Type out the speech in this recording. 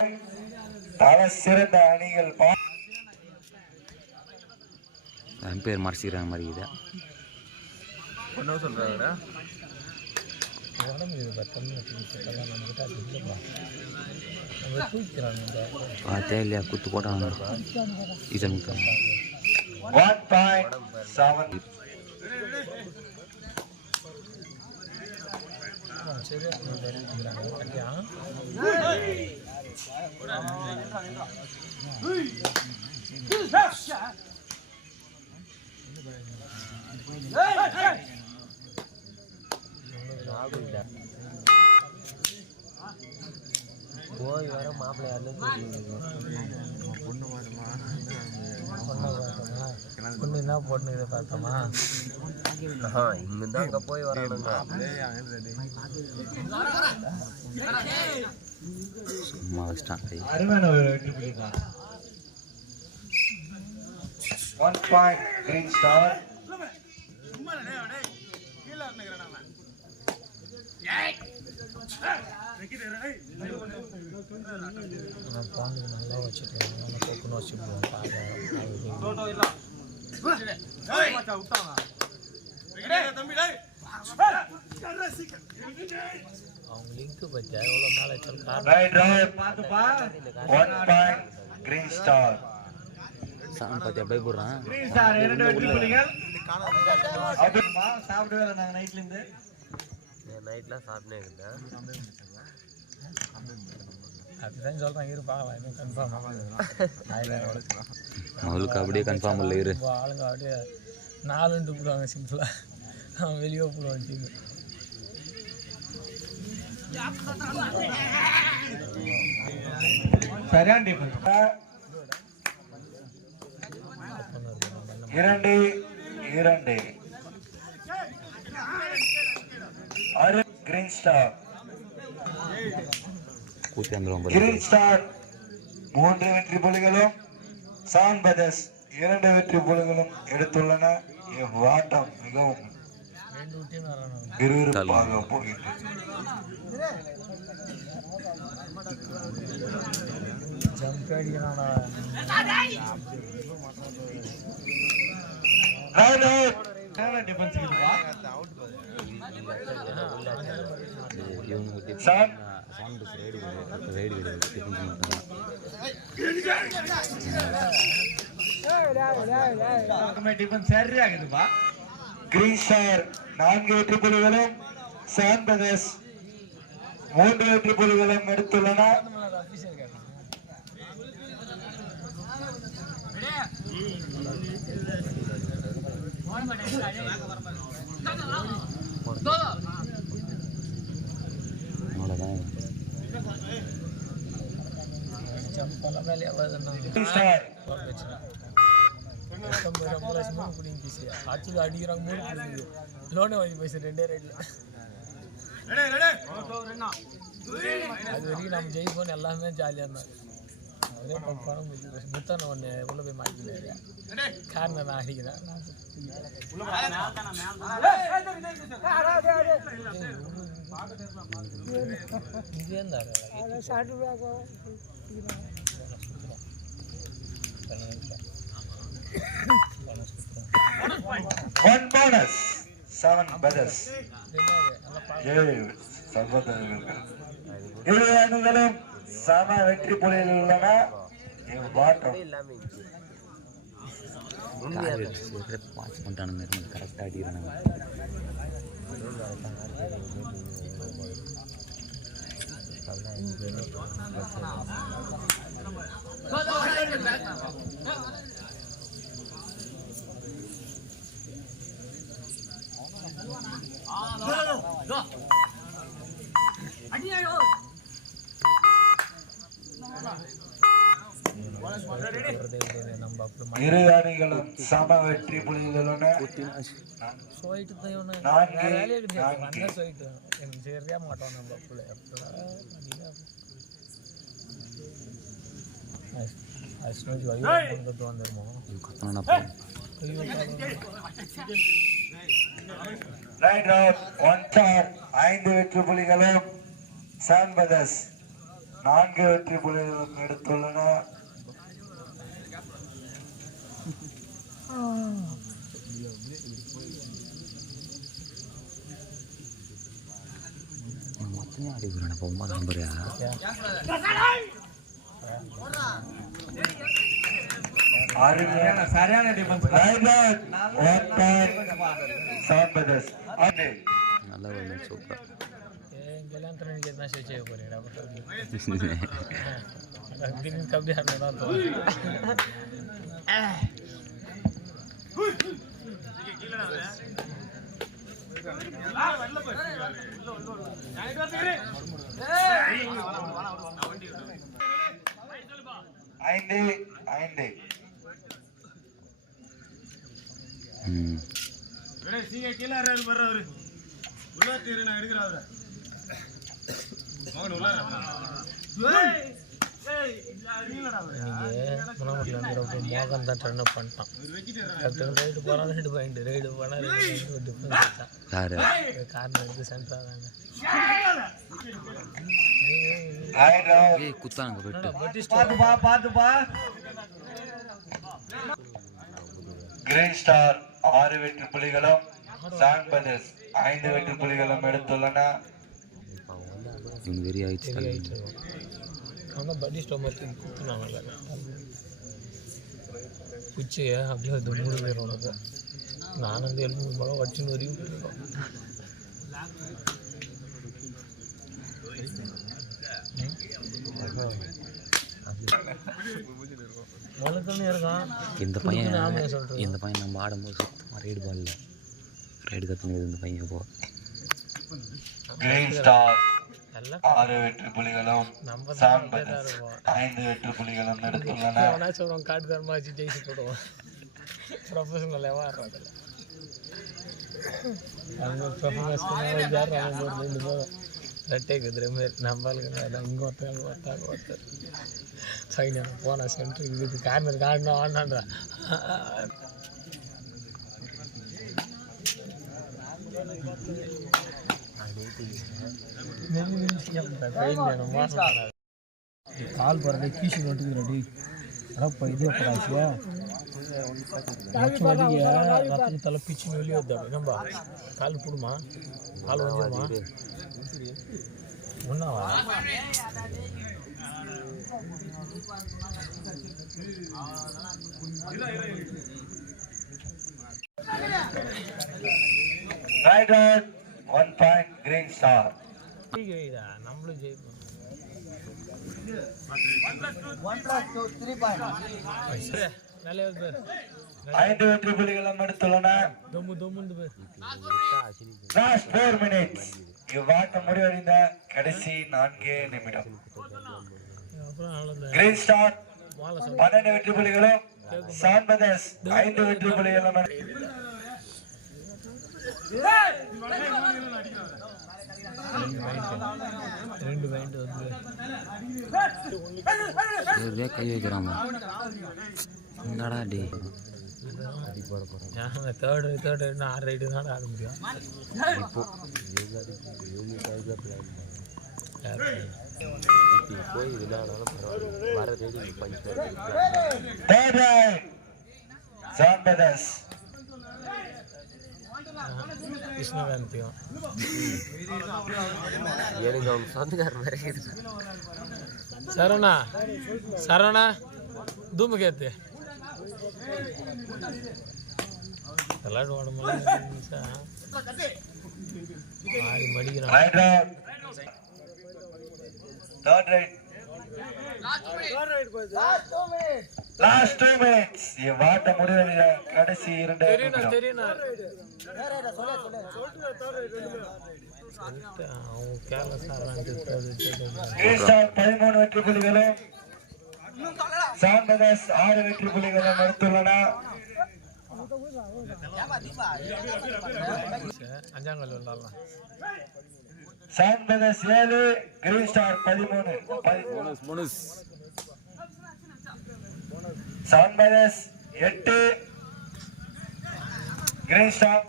தல சிறந்த அணிகள் பேர் மறைச்சிக்கிறாங்க மாதிரி இது என்ன சொல்றாங்கடா பார்த்தே இல்லையா குத்து போட்டாங்க இதன் 1.7 சரி போய் வர மாப்பிள்ளை பொண்ணு என்ன பொண்ணு இதை பார்த்தோமா இங்கிருந்து அங்கே போய் வரானுங்க சும்மா வச்சிட்டான் அருமையான ஒரு வெற்றி புள்ளிதான் 1 point Green Star பாம்பு நல்லா வச்சுட்டு கொக்குன்னு வச்சுருவோம் அவங்க லிங்க் பற்றி எவ்வளோ மேலே Green Star சாமி பார்த்தியா பயப்படுறான் சாப்பிடுவேன் நாங்கள் நைட்லேருந்து நைட்லாம் சாப்பிட்டே இருந்தேன் அப்படிதான் சொல்கிறேன் இரு பார்க்கலாம் இன்னும் கன்ஃபார்ம் அவளுக்கு அப்படியே கன்ஃபார்ம் இல்லை இரு ஆளுங்க அப்படியே 4 போடுவாங்க சிம்பிளாக அவன் வெளியே போடுவான் டீம் சரியான tiffin 2-2 Green Star Green Star 3 வெற்றி புள்ளிகளும் சான் பிரதர்ஸ் 2 வெற்றி புள்ளிகளும் எடுத்துள்ளன. இவ்வாட்டம் மிகவும் விறுவிறுப்பாக போகின்றது. Green Star 4 வெற்றி புள்ளிகளும் சான் பிரதர்ஸ் 3 வெற்றி புள்ளிகளும் எடுத்துள்ளன. அடிக்கிறாங்க 3 லோனை வாங்கி போய் 2 ரேட்ல அது வரைக்கும் நம்ம ஜெயிப்போம் எல்லாமே ஜாலியாக இருந்தாங்க. அதே பணம் முத்தனை ஒன்று உள்ள போய் மாட்டிக்கிறாரு காரணம் நான் அடிக்கிறேன் இங்கே இருந்தாரு One bonus 7 brothers 7 சகோதரர்கள் இரு அணிகளும் சம வெற்றி புள்ளியில் உள்ளன. இவ்வாட்டம் வாட்ச் பண்ணிட்டானுங்க கரெக்டாக அடிக்கிறானுங்க. இரு அணிகளும் சம வெற்றி புள்ளிகளுடன் சரியா மாட்டோம் நம்ம ரைட் அவுட் 1 ஸ்டார் 5 வெற்றி புள்ளிகளும் சான் பிரதர்ஸ் 4 வெற்றி புள்ளிகளும் எடுத்துள்ளன. மொத்தமே அடிக்கிறேன் பொம்மை நம்புறியா? சரியான நல்ல ஒரு சூப்பர். கல்யாணத்தில் எனக்கு என்ன செய்ய போறீங்களா? கபடி ஆடலாம் ஐந்து மோகன் தான் ரன் அப் பண்ணிட்டான். ரைடு போனால் 2 பாயிண்ட், ரைடு போனால் 2 டிஃபரன்ஸ் தான். காரணம் வந்து சென்டராக தாங்க குத்தாங்க கிரீன் ஸ்டார் 6 வெற்றி புள்ளிகளும் சான் பிரதர்ஸ் 5 வெற்றி புள்ளிகளும் எடுத்துள்ளன. வெறி ஆயிடுச்சு. ஆனால் பட்டி ஸ்டோமர் குத்துனாங்க குச்சியை அப்படியே அது 3 பேர் உனக்கு. நான் வந்து 7 மரம் வச்சுன்னு வரையும் போயிருக்கோம். இந்த பையன் நம்ம ஆடும்போது சுத்தமாக ரைடு பால்ல ரைடு கற்றுனது இந்த பையன். இப்போ கிரீன் ஸ்டார் 6 வெற்றி புள்ளிகளும் சான் பிரதர்ஸ் 5 வெற்றி புள்ளிகளும் எடுத்துள்ளன. காட்டுக்காரமா வச்சு ஜெயிச்சு போடுவோம். ப்ரொஃபஷனல் ஆடுறாங்க அவங்க. ப்ரொஃபஷனல் 2 போதும் ரெட்டேக்குது மாரி நம்மளுக்கு இங்கே ஒருத்தர் சைனாக போனால் சென்ட்ரு இதுக்கு கார்னர் காடணும் ஆனான்றா. கால் போகிறதே கீழே நட்டுக்கிறடி. ஆனால் இப்போ இது ஆசியா லட்சம் வலிய ரத்தம் தலை பிச்சுன்னு வெளியே வந்தா நம்ம கால் போடுமா? கால் வந்துடுமா? ஒன்றாவா? Right on 1 point Green Star. நம்மளும் ஜெயிப்போம். 5 வெற்றி புள்ளிகளும் எடுத்துள்ளன. Last 4 minutes. இவ்வாட்டம் முடிவடைந்த கடைசி 4 நிமிடம். கிரீன் ஸ்டார் 12 வெற்றி புள்ளிகளும் சான் பிரதர்ஸ் 5 வெற்றி புள்ளிகளும். கை வைக்கிறாமா? என்னடா டே தேர்டு 6 ரைடு தான் ஆட முடியும். போய் விளையாடாலும் பரவாயில்ல. வர ரேடிங் பஞ்சு சான் பிரதர்ஸ் கிருஷ்ணகாந்தியும் எனக்கு அவங்க சொந்தக்கார மாதிரி சரவணா தூமகேத்து விளையாடு உடம்புல ஆடி மடிக்கிறான். Last 2 minutes. இவ்வாட்ட முடிவடைந்த கடைசி 2 நிமிடம். கிரீன் ஸ்டார் 13 வெற்றி புள்ளிகளும் சான் பிரதர்ஸ் 6 வெற்றி புள்ளிகளும் எடுத்துள்ளன. அஞ்சாங்கல் விளாடலாம். சான் பிரதர்ஸ் 7 கிரீன் ஸ்டார் 13. சான் பிரதர்ஸ் 8 கிரீன் ஸ்டார்